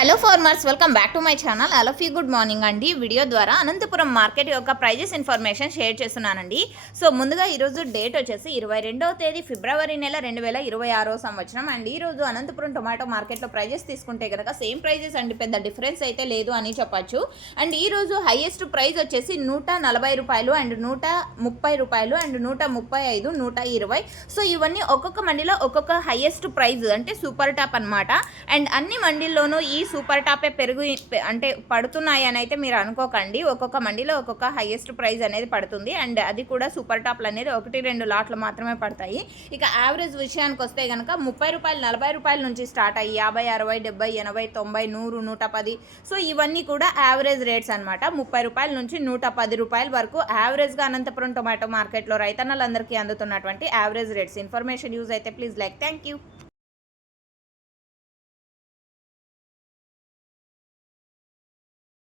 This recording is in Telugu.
Hello farmers, welcome back to my channel. Hello fee good morning అండి. వీడియో ద్వారా అనంతపురం మార్కెట్ యొక్క ప్రైజెస్ ఇన్ఫర్మేషన్ షేర్ చేస్తున్నానండి. సో ముందుగా ఈరోజు డేట్ వచ్చేసి 22వ తేదీ ఫిబ్రవరి నెల 2026 సంవత్సరం. అండ్ ఈరోజు అనంతపురం టొమాటో మార్కెట్లో ప్రైజెస్ తీసుకుంటే కనుక సేమ్ ప్రైజెస్ అండి, పెద్ద డిఫరెన్స్ అయితే లేదు అని చెప్పచ్చు. అండ్ ఈరోజు హైయెస్ట్ ప్రైస్ వచ్చేసి 140 రూపాయలు అండ్ 130 రూపాయలు అండ్ 135, 120. సో ఇవన్నీ ఒక్కొక్క మండీలో ఒక్కొక్క హైయెస్ట్ ప్రైజ్ అంటే సూపర్ టాప్ అనమాట. అండ్ అన్ని మండీల్లోనూ ఈ సూపర్ టాపే అంటే పడుతున్నాయి అని అయితే మీరు అనుకోకండి. ఒక్కొక్క మండీలో ఒక్కొక్క హైయెస్ట్ ప్రైస్ అనేది పడుతుంది. అండ్ అది కూడా సూపర్ టాప్లు అనేది 1-2 లాట్లు మాత్రమే పడతాయి. ఇక యావరేజ్ విషయానికి వస్తే కనుక 30 రూపాయలు, 40 రూపాయల నుంచి స్టార్ట్ అయ్యి 50, 60, 70, 80, 90, 100, 110. సో ఇవన్నీ కూడా యావరేజ్ రేట్స్ అనమాట. 30 రూపాయల నుంచి 110 రూపాయల వరకు యావరేజ్గా అనంతపురం టొమాటో మార్కెట్లో రైతన్నలందరికీ అందుతున్నటువంటి యావరేజ్ రేట్స్. ఇన్ఫర్మేషన్ యూజ్ అయితే ప్లీజ్ లైక్. Thank you.